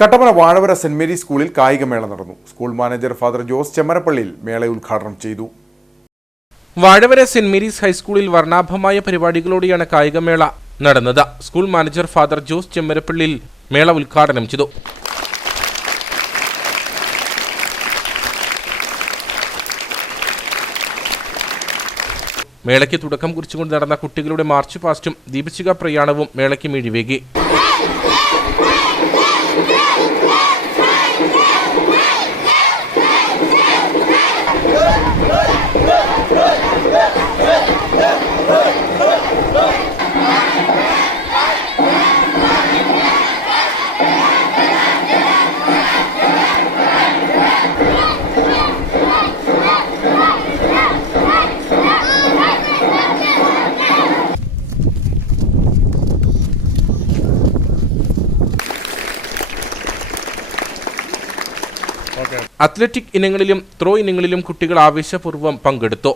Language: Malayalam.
കട്ടപ്പന വാഴവര സെന്റ് മേരി സ്കൂളിൽ കായികമേള നടന്നു. സ്കൂൾ മാനേജർ ഫാദർ ജോസ് ചെമ്മരപ്പള്ളിയിൽ മേള ഉദ്ഘാടനം ചെയ്തു. വാഴവര സെന്റ് മേരീസ് ഹൈസ്കൂളിൽ വർണാഭമായ പരിപാടികളോടെയാണ് കായികമേള നടന്നത്. സ്കൂൾ മാനേജർ ഫാദർ ജോസ് ചെമ്മരപ്പള്ളിയിൽ മേള ഉദ്ഘാടനം ചെയ്തു. മേളയ്ക്ക് തുടക്കം കുറിച്ചുകൊണ്ട് നടന്ന കുട്ടികളുടെ മാർച്ച് പാസ്റ്റും ദീപശിക പ്രയാണവും മേളയ്ക്ക് മിഴിവേകി. അത്ലറ്റിക് ഇനങ്ങളിലും ത്രോ ഇനങ്ങളിലും കുട്ടികൾ ആവേശപൂർവം പങ്കെടുത്തു.